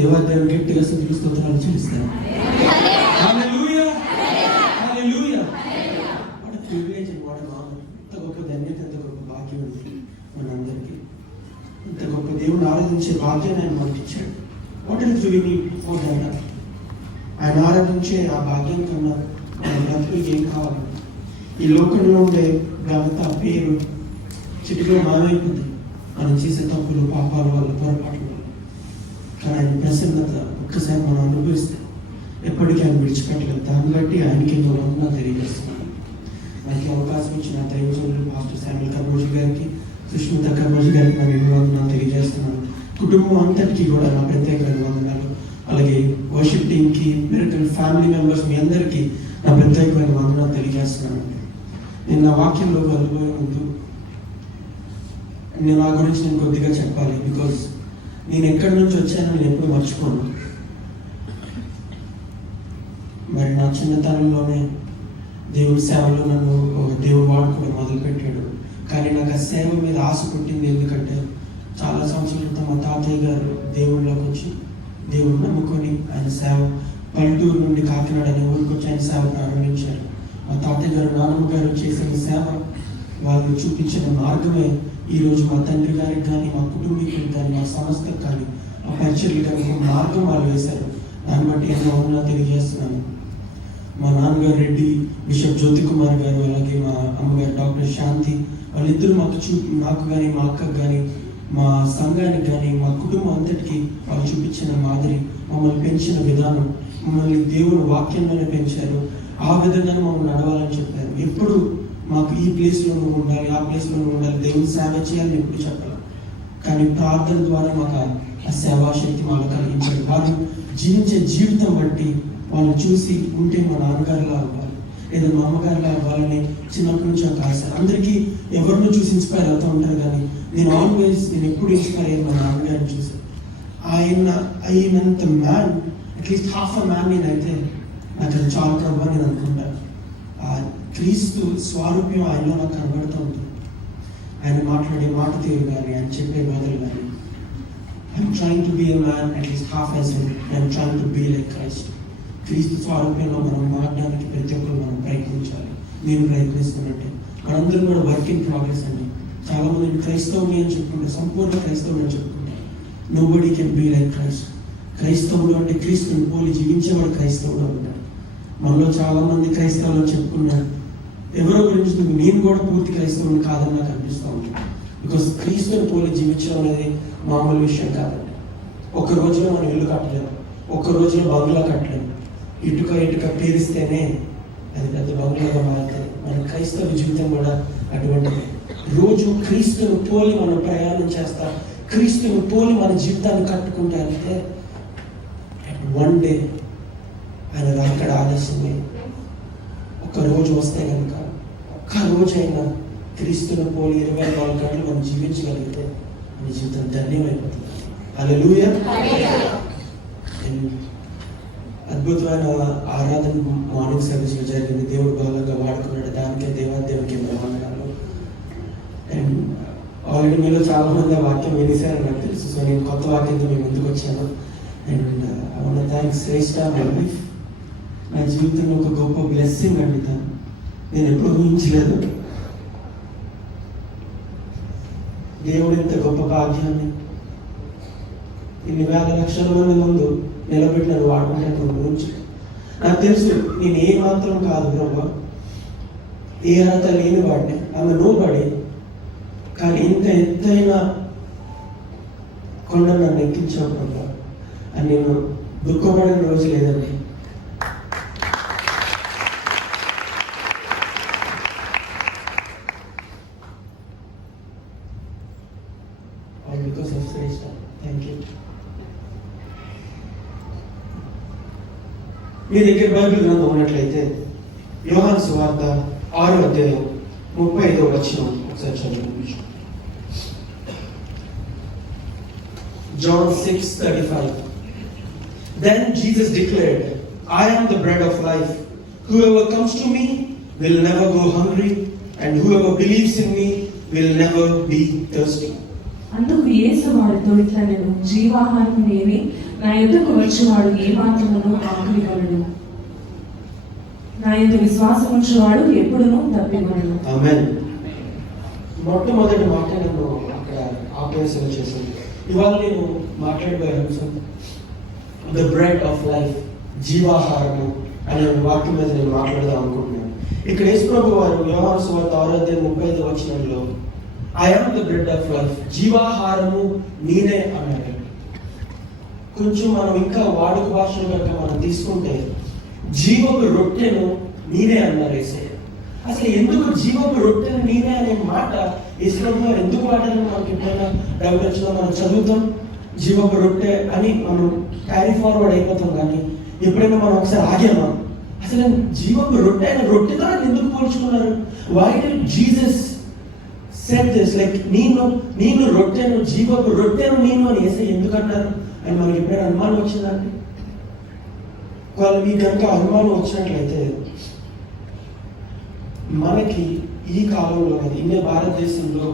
దేవాదేవుడు గట్టిగా స్తుతులు స్తోత్రాలు చెల్లిస్తాను. Hallelujah, hallelujah. What a privilege and what a honour. ఇంత గొప్ప ధన్యత, ఎంత గొప్ప భాగ్యం ఉంది మనందరికీ. ఇంత గొప్ప దేవుడు ఆరాధించే భాగ్యాన్ని ఆయన మనకి ఇచ్చాడు. What else do we need for that? ఆయన ఆరాధించే ఆ భాగ్యం కన్నా మన బ్రతుకులకి ఏం కావాలి? ఈ లోకంలో ఉండే ఘనత, పేరు చిటికలో మాయమైపోతుంది మనం చేసే తప్పులు, పాపాల వల్ల, పొరపాట్ల వల్ల. కానీ ఆయన ప్రసన్నత ఒక్కసారి మనం అనుభవిస్తే ఎప్పటికీ ఆయన విడిచిపెట్టలేదు. దాన్ని బట్టి ఆయనకి ఎన్నో తెలియజేస్తున్నాను. మనకి అవకాశం ఇచ్చిన దైవజనులు పాస్టర్ శామ్యూల్ కర్రోజు గారికి, సుష్మిత కర్రోజు గారికి నేను ఎన్నో తెలియజేస్తున్నాను. కుటుంబం అంతటికీ కూడా నా ప్రత్యేక వందనాలు. అలాగే వర్షిప్ టీమ్కి, మిరకల్ ఫ్యామిలీ మెంబర్స్ మీ అందరికీ నా ప్రత్యేకమైన వందనాలు తెలియజేస్తున్నాను. నేను నా వాక్యంలో వెళ్ళబోయే ముందు నా గురించి నేను కొద్దిగా చెప్పాలి. బికాజ్ నేను ఎక్కడి నుంచి వచ్చానో నేను ఎప్పుడు మర్చిపోను. మరి నా చిన్నతనంలోనే దేవుడి సేవలో నన్ను దేవుడు వాడుకోవడం మొదలుపెట్టాడు. కానీ నాకు ఆ సేవ మీద ఆశ పుట్టింది. ఎందుకంటే చాలా సంవత్సరాల క్రితం మా తాతయ్య గారు దేవుళ్ళలోకి వచ్చి దేవుడు నమ్ముకొని ఆయన సేవ పల్లెటూరు నుండి కాకినాడ అనే ఊరికి వచ్చి ఆయన సేవ ప్రారంభించారు. మా తాతయ్య గారు, నాన్నమ్మ గారు చేసిన సేవ, వాళ్ళు చూపించిన మార్గమే ఈరోజు మా తండ్రి గారికి కానీ, మా కుటుంబీకులకు కానీ, మా సంస్థకు కానీ, మా పరిచర్లు కానీ ఒక మార్గం వాళ్ళు వేశారు. దాన్ని బట్టి ఎన్నో వందనాలు తెలియజేస్తున్నాను. మా నాన్నగారు రెడ్డి బిషప్ జ్యోతి కుమార్ గారు, అలాగే మా అమ్మగారు డాక్టర్ శాంతి, వాళ్ళిద్దరూ నాకు కానీ, మా అక్కకు కానీ, మా సంఘానికి కానీ, మా కుటుంబం అంతటికి వాళ్ళు చూపించిన మాదిరి, మమ్మల్ని పెంచిన విధానం, మమ్మల్ని దేవుని వాక్యంలోనే పెంచారు. ఆ విధంగా మమ్మల్ని నడవాలని చెప్పారు. ఎప్పుడు మాకు ఈ ప్లేస్లో నువ్వు ఉండాలి, ఆ ప్లేస్లో నువ్వు ఉండాలి, దేవుని సేవ చేయాలని ఎప్పుడు చెప్పాలి. కానీ ప్రార్థన ద్వారా మాకు ఆ సేవాశక్తి వాళ్ళు కలిగించారు. వారు జీవించే జీవితం బట్టి వాళ్ళు చూసి ఉంటే మా నాన్నగారిలా అవ్వాలి, లేదా మా అమ్మగారిలా అవ్వాలని చిన్నప్పటి నుంచి ఒక ఆశ. అందరికీ ఎవరినో చూసి ఇన్స్పైర్ అవుతూ ఉంటారు. కానీ నేను ఎప్పుడు ఇన్స్పైర్ అయ్యాను మా నాన్నగారిని చూసి. అయినంత man, at least half a man నేనైతే నాకు అది చాలా ప్రభావ నేను అనుకుంటాను. ఆ క్రీస్తు స్వారూప్యం ఆయనలో నాకు కనబడుతూ ఉంటుంది. ఆయన మాట్లాడే మాట తీరు కానీ, ఆయన చెప్పే బోధలు కానీ. I'm trying to be a man at least half as him. I'm trying to be like Christ. క్రీస్తు స్వారూప్యంలో మనం మారడానికి ప్రతి ఒక్కరు మనం ప్రయత్నించాలి. నేను ప్రయత్నిస్తున్నట్టే మనందరం కూడా వర్క్ ఇన్ ప్రోగ్రెస్ అండి. చాలా మంది క్రైస్తవుని అని చెప్పుకుంటారు, సంపూర్ణ క్రైస్తవుని అని చెప్పుకుంటారు. Nobody can be like Christ. క్రైస్తవుడు అంటే క్రీస్తుని పోలి జీవించేవాడు క్రైస్తవుడు అంటారు. మనలో చాలా మంది క్రైస్తవులు చెప్పుకున్నారు. ఎవరో గురించి నేను కూడా పూర్తి క్రైస్తవుని కాదని నాకు అనిపిస్తూ ఉంటుంది. బికాస్ క్రీస్తుని పోలి జీవించడం అనేది మామూలు విషయం కాదండి. ఒక రోజులో మనం ఇల్లు కట్టలేము, ఒక రోజులో బంగ్లా కట్టలేము. ఇటుక పేరిస్తేనే అది పెద్ద బంగ్లాగా మారుతుంది. మన క్రైస్తవ జీవితం కూడా అటువంటిది. రోజు క్రీస్తుని పోలి మనం ప్రయాణం చేస్తాం, క్రీస్తుని పోలి మన జీవితాన్ని కట్టుకుంటే అంటే వన్ డే ఆయన రాకడ ఆలస్యమే. ఒక్క రోజు వస్తే కనుక, ఒక్క రోజైనా క్రీస్తుని పోలి 24 గంటలు మనం జీవించగలిగితే మన జీవితం ధన్యమైపోతుంది. హల్లెలూయా. అద్భుతమైన ఆరాధన మార్నింగ్ సర్వీస్లో జరిగింది. దేవుడు బలంగా వాడుకున్నాడు. దానికే దేవాదేవునికి వందనాలు. అండ్ ఆల్రెడీ మీలో చాలా మంది ఆ వాక్యం వినేశారని నాకు తెలుసు. సో నేను కొత్త వాక్యంతో మీ ముందుకు వచ్చాను. And I want to thank Shreshtha my wife. నా జీవితంలో ఒక గొప్ప బ్లెస్సింగ్ అండి తను. నేను ఎప్పుడు ఊహించలేదు దేవుడు ఇంత గొప్ప భాగ్యాన్ని ఇన్ని వేల లక్షల మంది ముందు నిలబెట్టి నన్ను వాడుకుంటాను గురించి. నాకు తెలుసు నేను ఏ మాత్రం కాదు ప్రభా, ఏ అర్హత లేని వాడిని, ఆమె నోబడి. కానీ ఇంత ఎత్తైన కొండ నన్ను ఎక్కించావు ప్రభా అని నేను దుఃఖపడిన రోజు లేదండి. Thank you. మీ దగ్గర బైబిల్ గ్రంథం ఉన్నట్లయితే యోహాను సువార్త 6వ అధ్యాయం 35వ వచనం ఒకసారి చదువుకోవచ్చు. John 6:35. Then Jesus declared, I am the bread of life. Whoever comes to me will never go hungry, and whoever believes in me will never be thirsty. అందుకు యేసు వారితో ఇట్లా నేను జీవాహారం నేనే, నా యొద్దకు వచ్చేవాడు ఏ మాత్రమును ఆకలిగలడు, నా యందు విశ్వాసం ఉంచేవాడు ఎప్పుడునూ తప్పిగలడు. ఆమేన్. మొట్టమొదటి మాట నేను అక్కడ ఆపేసం చేశాను. ఇవాళ నేను మాట్లాడబోయే అంశం ద బ్రెడ్ ఆఫ్ లైఫ్, జీవాహారము అనే వాక్యం మీద నేను మాట్లాడదాం అనుకుంటున్నాను. ఇక్కడ యేసుప్రభు వారు యోహాను సువార్త 6:35 I am the bread of life, జీవాహారము నేనే అన్నాడు. కొంచెం మనం ఇంకా వాడుక భాషలో కనుక మనం తీసుకుంటే జీవపు రొట్టెను నేనే అన్నారు యేసయ్య. అసలు ఎందుకు జీవపు రొట్టెను నేనే అనే మాట యేసుప్రభు వారు ఎందుకు వాడారని మనకి ఎప్పుడైనా డౌట్ వచ్చినా మనం చదువుతాం జీవపు రొట్టె అని మనం క్యారీ ఫార్వర్డ్ అయిపోతాం. కానీ ఎప్పుడైనా మనం ఒకసారి ఆగామా అసలు జీవపు రొట్టె అయిన రొట్టెతో ఎందుకు పోల్చుకున్నారు? Why did Jesus said this? Like నేను రొట్టెను, జీవపు రొట్టెను నేను అని యేసయ్య ఎందుకు అన్నారు అని మనకి ఎప్పుడైనా అనుమానం వచ్చిందండి? ఒకవేళ మీకు కనుక అనుమానం వచ్చినట్లయితే మనకి ఈ కాలంలో ఇండియా భారతదేశంలో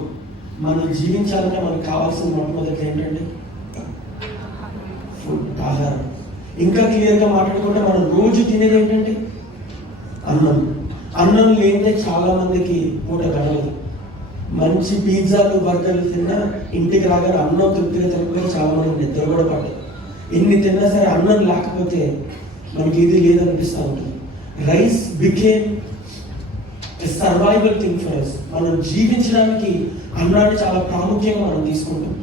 మనం జీవించాలంటే మనకు కావాల్సిన మొట్టమొదటి ఏంటండి? ఫుడ్, ఆహారం. ఇంకా క్లియర్గా మాట్లాడుకుంటే మనం రోజు తినేది ఏంటంటే అన్నం. అన్నం లేదే చాలా మందికి పూట గడవదు. మంచి పిజ్జాలు బర్గర్లు తిన్నా ఇంటికి రాగానే అన్నం తృప్తిగా తినకపోతే చాలా మందికి నిద్ర కూడా పడదు. ఎన్ని తిన్నా సరే అన్నం లేకపోతే మనకి ఇది లేదనిపిస్తూ ఉంటుంది. Rice became survival thing for us. మనం జీవించడానికి అన్నాన్ని చాలా ప్రాముఖ్యంగా మనం తీసుకుంటాం.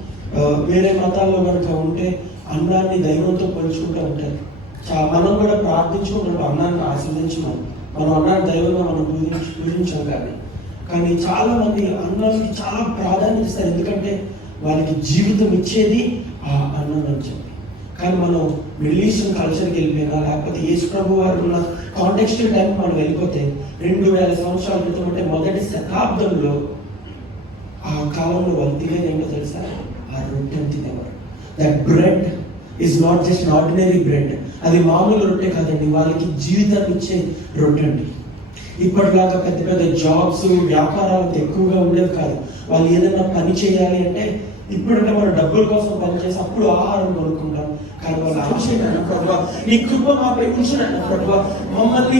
వేరే మతాల్లో కనుక ఉంటే అన్నాన్ని దైవంతో పంచుకుంటూ ఉంటారు. మనం కూడా ప్రార్థించుకుంటాం అన్నాన్ని ఆశీర్వదించమని. మనం అన్నాన్ని దైవంగా మనం పూజించాం. కానీ చాలా మంది అన్నానికి చాలా ప్రాధాన్యత ఇస్తారు, ఎందుకంటే వాళ్ళకి జీవితం ఇచ్చేది ఆ అన్నం అని చెప్పి. కానీ మనం మిడిల్ ఈస్టర్న్ కల్చర్కి వెళ్ళిపోయినా లేకపోతే యేసు ప్రభు వారు ఉన్న కాంటెక్స్టల్ టైం మనం వెళ్ళిపోతే 2000 సంవత్సరాల క్రితం అంటే మొదటి శతాబ్దంలో ఆ కాలంలో వాళ్ళు తినేది ఏంటో తెలుసా? ఆ రొట్టెని తినేవారు. That bread is not just ordinary bread. అది మామూలు రొట్టె కాదండి, వాళ్ళకి జీవితాన్ని ఇచ్చే రొట్టె అండి. ఇప్పటిలాగా పెద్ద పెద్ద జాబ్స్, వ్యాపారాలు ఎక్కువగా ఉండేవి కాదు. వాళ్ళు ఏదైనా పని చేయాలి అంటే ఇప్పుడంటే మనం డబ్బుల కోసం పని చేసి అప్పుడు ఆహారం కొనుక్కుంటాం. కానీ వాళ్ళు ఆశయం ప్రభావ నీ కృప మాపై ఉంచిన ప్రభావ మమ్మల్ని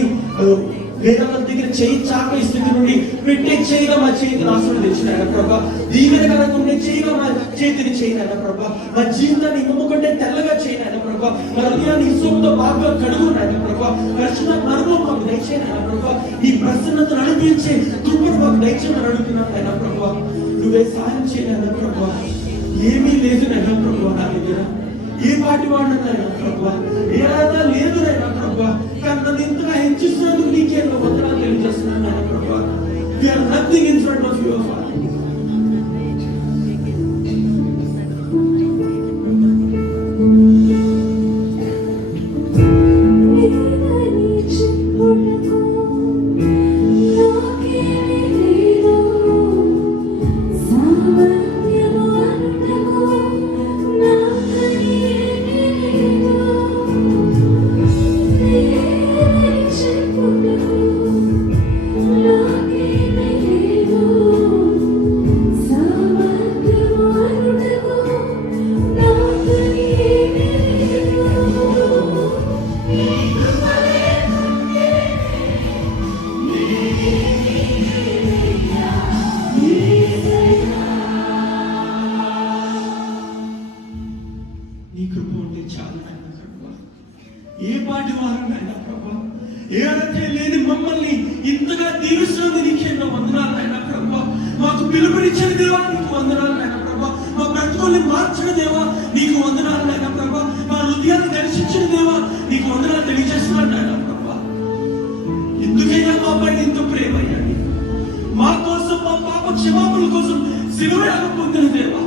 వేరే వాళ్ళ దగ్గర చేయి చాకలి స్థితి నుండి పెట్టే చేయిగా మా చేతిని ఆశీర్వదించిన ప్రభా, దీవెనకరంగా ఉండే చేయిగా మా చేతిని చేయనైనా ప్రభా, మా జీవితాన్ని ఇమ్మకంటే తెల్లగా చేయనైనా ప్రభా, మా హృదయాన్ని ఇసుకతో బాగా కడుగునైనా ప్రభా, రక్షణ మరణం మాకు దయచేయనైనా ప్రభా, ఈ ప్రసన్నత నడిపించే కృపను మాకు దయచేయమని అడుగుతున్నానైనా ప్రభా, నువ్వే సాయం చేయనైనా ప్రభా. ఏమీ లేదు నైనా ప్రభా, నా దగ్గర ఏ పాటి వాడినైనా ప్రభా, ఏ ఆదా లేదు నైనా ప్రభా, కానీ నన్ను ఇంతగా హెచ్చిస్తున్నందుకు నీకే వందనాలు తెలియజేస్తున్నాను నాయన ప్రభా. We are nothing in front of you, Father. నీ కృప ఉంటే చాలు నాయన ప్రభా. ఏ పాటి వారు నాయన ప్రభా, ఏ అర్థం లేని మమ్మల్ని ఇంతగా దీవిస్తున్నది నీకేనో వందనాలు నాయన ప్రభా. మాకు పిలుపునిచ్చిన దేవా నీకు వందనాలు నాయన ప్రభా. మా బ్రతుకుల్ని మార్చిన దేవా నీకు వందనాలు నాయన ప్రభా. మా హృదయాన్ని దర్శించిన దేవా నీకు వందనాలు తెలియజేస్తున్నాను నాయన ప్రభా. ఎందుకైనా మా పైన ఇంత ప్రేమ అయ్యాడు, మా కోసం మా పాప క్షమాపణ కోసం శిలువయాగం పొందిన దేవా,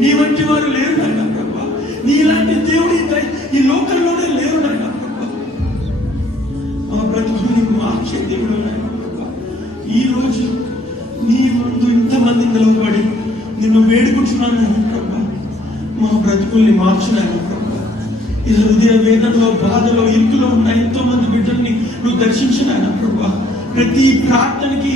నీ వంటి వారు లేరు నాయన ప్రభా. నీలాంటి దేవుడు ఈ లోకంలోనే లేరు నాయన ప్రభా. మా బ్రతుకుని మార్చే దేవుడు నాయన ప్రభా. ఈ రోజు నీ ముందు ఇంతమంది నిలవబడి నిన్ను వేడుకుంటున్నాను నాయన ప్రభా. మా బ్రతుకుల్ని మార్చు నాయన ప్రభా. ఈ హృదయ వేదనలో, బాధలో, ఇరుకులో ఉన్న ఎంతో మంది బిడ్డల్ని నువ్వు దర్శించు నాయన ప్రభా. ప్రతి ప్రార్థనకి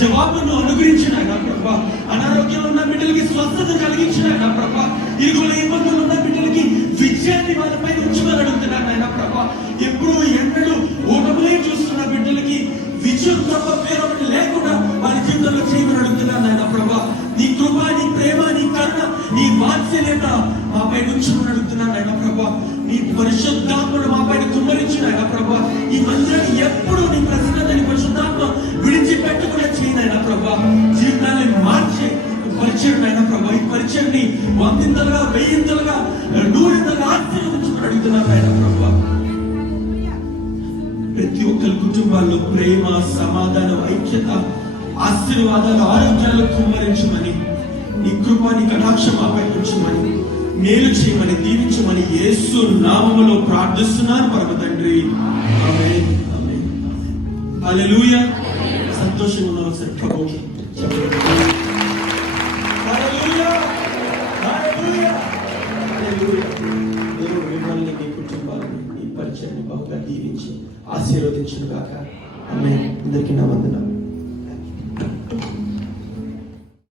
జవాబును అనుగ్రహించిన ఆయన ప్రభా. అనారోగ్యంలో ఉన్న బిడ్డలకి స్వస్థత కలిగించిన ఆయన ప్రభా. ఇరుగుల ఇబ్బందులు ఉన్న బిడ్డలకి విజయాన్ని వాళ్ళపై ఉంచమని అడుగుతున్నాను ఆయన ప్రభా. ఎప్పుడు ఎన్నడూ ఓటములే చూస్తున్న బిడ్డలకి విజయం తప్ప వేరొకటి లేకుండా వారి జీవితంలో చేయమని అడుగుతున్నాను ఆయన ప్రభా. నీ కృప, నీ ప్రేమ, నీ కరుణ, నీ వాత్సల్యత మాపై ఉంచమని అడుగుతున్నాను ఆయన ప్రభా. నీ పరిశుద్ధాత్మను మాపై కుమ్మరించిన ఆయన ప్రభా. ఈ మందిరాన్ని ఎప్పుడు నీ ప్రసన్నతని పరిశుద్ధాత్మ విడిచిపెట్టకుండా చేయను ఆయన ప్రభా. జీవితాన్ని మార్చే పరిచయం ఆయన ప్రభా. ఈ పరిచయాన్ని 100ంతలుగా 1000ంతలుగా 100ంతలుగా ఆశీర్వదించమని అడుగుతున్నాను ఆయన ప్రభా. ప్రతి ఒక్కరి కుటుంబాల్లో ప్రేమ, సమాధానం, ఐక్యత, ఆశీర్వాదాలు, ఆరోగ్యాలు కుమ్మరించమని, నీ కృప, నీ కటాక్షం మాపై ఉంచమని, మేలు చేయమని, దీవించమని యేసు నామములో ప్రార్థిస్తున్నాను పరమ తండ్రి. ఆమేన్, ఆమేన్. హల్లెలూయా. సంతోషంగా ఉన్న ఒకసారి ప్రభువుకి చెప్పండి. హల్లెలూయా, హల్లెలూయా, హల్లెలూయా. దేవుడు మిమ్మల్ని, మీ కుటుంబాలను, మీ పరిచయాన్ని బహుగా దీవించి ఆశీర్వదించును గాక. ఆమేన్. అందరికీ నా వందనాలు.